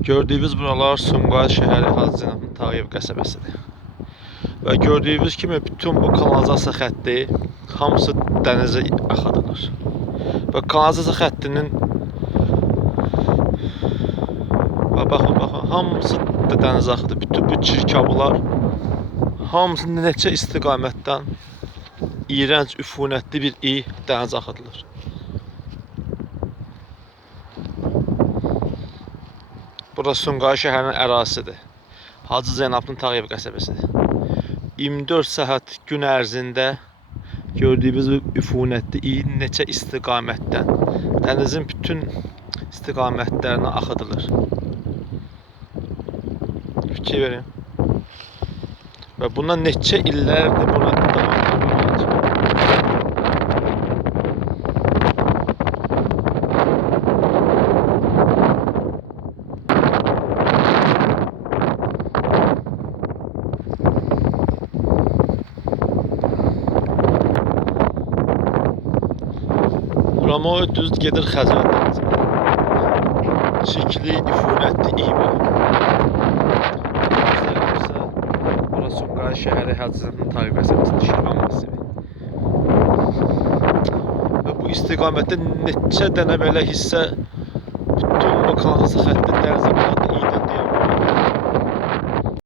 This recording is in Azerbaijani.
Gördüyünüz buralar Sumqayıt şəhəri Hacı Zeynalabdin Tağıyev qəsəbəsidir. Və gördüyünüz kimi bütün bu kanalizasiya xətti hamısı dənizə axıdılır. Və kanalizasiya xəttinin baxın, hamısı da dənizə axıdır. Bütün bu çirkablar hamısı neçə istiqamətdən iyrənc, üfunətli bir dənizə axıdılır. Burası Sumqayıt şəhərinin ərazisidir. Hacı Zeynalabdin Tağıyev qəsəbəsidir. 24 saat gün ərzində gördüyünüz üfunətli neçə istiqamətdən dənizin bütün istiqamətlərinə axıdılır. Fikir verin. Və bundan neçə illərdir buna davam edir. Ramoy düz gedir Xəzər dənizinə. Çirkli, üfunətli bu. Burası Sumqayıt şəhəri Hacı Zeynalabdin Tağıyev qəsəbəsində Şirvan masivi. Və bu istiqamətdə neçə dənə belə hissə bütün bu kanalizasiya xətti dənizə